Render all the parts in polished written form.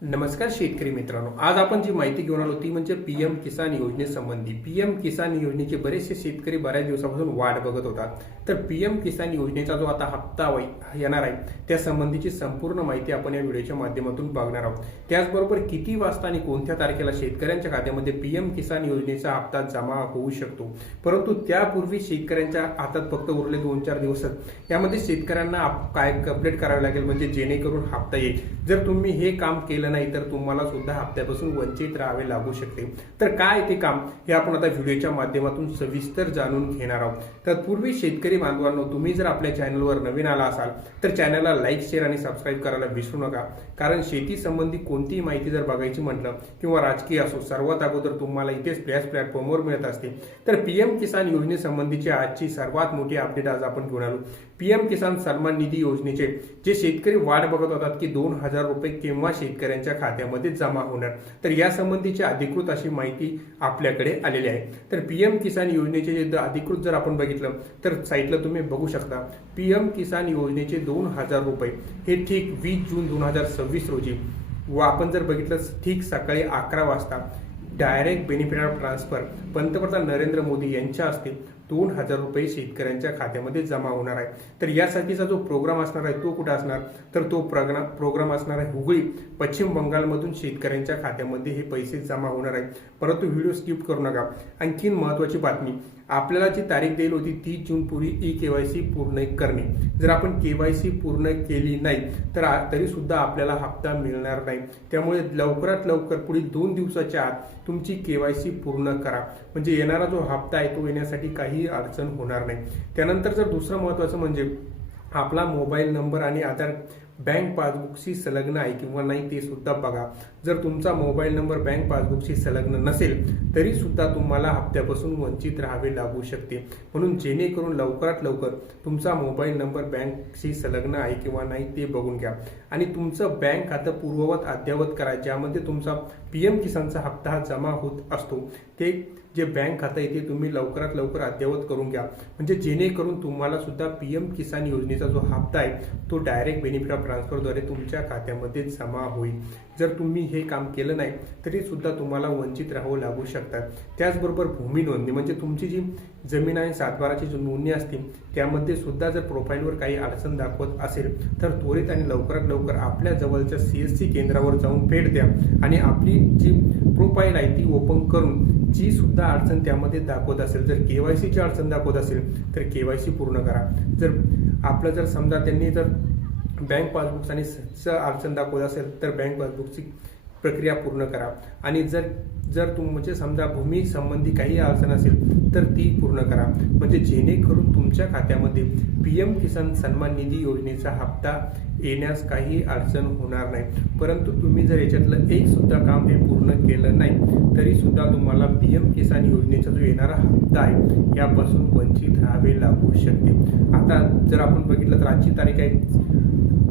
नमस्कार शेतकरी मित्रांनो, आज आपण जी माहिती घेऊन आलो ती म्हणजे पीएम किसान योजनेसंबंधी. पीएम किसान योजनेचे बरेचसे शेतकरी बऱ्याच दिवसापासून वाट बघत होतात. तर पीएम किसान योजनेचा जो आता हप्ता येणार आहे त्या संबंधीची संपूर्ण माहिती आपण या व्हिडिओच्या माध्यमातून बघणार आहोत. त्याचबरोबर किती वाजता आणि कोणत्या तारखेला शेतकऱ्यांच्या खात्यामध्ये पीएम किसान योजनेचा हप्ता जमा होऊ शकतो. परंतु त्यापूर्वी शेतकऱ्यांच्या हातात फक्त उरले 2-4 दिवसच. यामध्ये शेतकऱ्यांना काय अपडेट करावे लागेल म्हणजे जेणेकरून हप्ता येईल. जर तुम्ही हे काम केलं नाही तर तुम्हाला सुद्धा हप्त्यापासून वंचित राहावे लागू शकते. तर काय ते काम हे आपण आता व्हिडिओच्या माध्यमातून सविस्तर जाणून घेणार आहोत. तत्पूर्वी शेतकरी बांधवांनो, तुम्ही जर आपल्या चॅनलवर नवीन आला असाल तर चॅनलला लाईक, शेअर आणि सबस्क्राईब करायला विसरू नका. कारण शेती संबंधी कोणतीही माहिती जर बघायची म्हटलं किंवा राजकीय असो, सर्वात अगोदर तुम्हाला इथेच प्लॅटफॉर्मवर मिळत असते. तर पीएम किसान योजनेसंबंधीची आजची सर्वात मोठी अपडेट आज आपण घेऊन आलो. पीएम किसान सन्मान निधी योजनेचे जे शेतकरी वाट बघत होतात की 2,000 रुपये केव्हा शेतकऱ्यांच्या खात्यामध्ये जमा होणार, तर या संबंधीची अधिकृत अशी माहिती आपल्याकडे आलेली आहे. तर पीएम किसान योजनेचे जे अधिकृत जर आपण बघितलं तर साईटला तुम्ही बघू शकता. पीएम किसान योजनेचे 2,000 रुपये हे ठीक 20 जून 2026 रोजी व आपण जर बघितलं ठीक सकाळी 11 वाजता डायरेक्ट बेनिफिट ट्रान्सफर पंतप्रधान नरेंद्र मोदी यांच्या हस्ते 2,000 रुपये शेतकऱ्यांच्या खात्यामध्ये जमा होणार आहे. तर यासाठीचा जो प्रोग्राम असणार आहे तो कुठे असणार, तर तो प्रोग्राम असणार आहे हुगळी, पश्चिम बंगालमधून शेतकऱ्यांच्या खात्यामध्ये हे पैसे जमा होणार आहेत. परंतु व्हिडिओ स्किप करू नका. आणखीन महत्वाची बातमी, आपल्याला जी तारीख दिली होती 30 जून पूर्वी ई-केवायसी पूर्ण करणे. जर आपण केवायसी पूर्ण केली नाही तर तरी सुद्धा आपल्याला हप्ता मिळणार नाही. त्यामुळे लवकरात लवकर पुढील 2 दिवसाच्या आत तुमची केवायसी पूर्ण करा, म्हणजे येणारा जो हप्ता आहे तो येण्यासाठी काही अडचण होणार नाही. त्यानंतर जर दुसरं महत्वाचं म्हणजे आपला मोबाईल नंबर आणि आधार बँक पासबुकशी संलग्न आहे किंवा नाही ते सुद्धा बघा. जर तुमचा मोबाईल नंबर बँक पासबुकशी संलग्न नसेल तरी सुद्धा तुम्हाला हप्त्यापासून वंचित राहावे लागू शकते. म्हणून जेणेकरून लवकरात लवकर तुमचा मोबाईल नंबर बँकशी संलग्न आहे किंवा नाही ते बघून घ्या आणि तुमचं बँक खातं पूर्ववत अद्ययावत करा, ज्यामध्ये तुमचा पीएम किसानचा हप्ता जमा होत असतो. ते जे बँक खातं आहे ते तुम्ही लवकरात लवकर अद्ययावत करून घ्या, म्हणजे जेणेकरून तुम्हाला सुद्धा पीएम किसान योजनेचा जो हप्ता आहे तो डायरेक्ट बेनिफिट ट्रान्सफरद्वारे तुमच्या खात्यामध्ये जमा होईल. जर तुम्ही हे काम केलं नाही तरी सुद्धा तुम्हाला वंचित राहावं लागू शकतात. त्याचबरोबर भूमी नोंदणी म्हणजे तुमची जी जमीन आणि सातबाराची जी नोंदणी असते त्यामध्ये सुद्धा जर प्रोफाईलवर काही अडचण दाखवत असेल तर त्वरित आणि लवकरात लवकर आपल्या जवळच्या CSC केंद्रावर जाऊन भेट द्या आणि आपली जी प्रोफाईल आहे ती ओपन करून जी सुद्धा अडचण त्यामध्ये दाखवत असेल, जर केवायसीची अडचण दाखवत असेल तर केवायसी पूर्ण करा. जर समजा त्यांनी जर बँक पासबुक आणि अडचण दाखवत असेल तर बँक पासबुकची प्रक्रिया पूर्ण करा. आणि जर म्हणजे समजा भूमी संबंधी काही अडचण असेल तर ती पूर्ण करा, म्हणजे जेणेकरून तुमच्या खात्यामध्ये पीएम किसान सन्मान निधी योजनेचा हप्ता येण्यास काही अडचण होणार नाही. परंतु तुम्ही जर याच्यातलं एक सुद्धा काम हे पूर्ण केलं नाही तरी सुद्धा तुम्हाला पीएम किसान योजनेचा जो येणारा हप्ता आहे यापासून वंचित राहावे लागू शकते. आता जर आपण बघितलं तर आजची तारीख आहे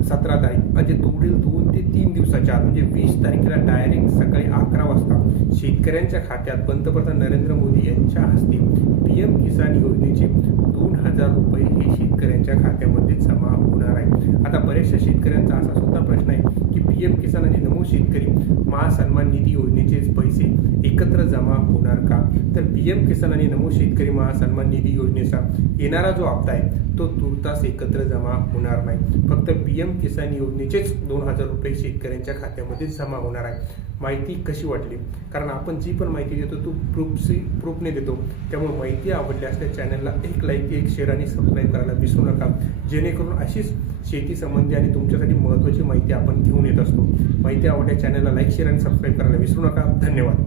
17 तारीख, म्हणजे पुढील 2 ते 3 दिवसाच्या आत म्हणजे 20 तारखेला डायरेक्ट सकाळी 11 वाजता शेतकऱ्यांच्या खात्यात पंतप्रधान नरेंद्र मोदी यांच्या हस्ते पीएम किसान योजनेचे 2,000 रुपये हे शेतकऱ्यांच्या खात्यामध्ये जमा होणार आहे. आता बऱ्याचशा शेतकऱ्यांचा असा सुद्धा प्रश्न आहे की पीएम किसान आणि नमो शेतकरी महासन्मान निधी योजनेचे पैसे एकत्र जमा होणार का, तर पीएम किसान आणि नमो शेतकरी महासन्मान निधी योजनेचा येणारा जो हप्ता आहे तो तुर्तास एकत्र जमा होणार नाही. फक्त पीएम किसान योजनेचेच 2,000 रुपये शेतकऱ्यांच्या खात्यामध्ये जमा होणार आहे. माहिती कशी वाटली, कारण आपण जी पण माहिती देतो तो प्रूफने देतो. त्यामुळे माहिती आवडली असल्यास चॅनलला एक लाईक, एक शेअर आणि सबस्क्राईब करायला विसरू नका, जेणेकरून अशीच शेती संबंधी आणि तुमच्यासाठी महत्त्वाची माहिती आपण घेऊन येत असतो. माहिती आवडल्या चॅनलला लाईक, शेअर आणि सबस्क्राईब करायला विसरू नका. धन्यवाद.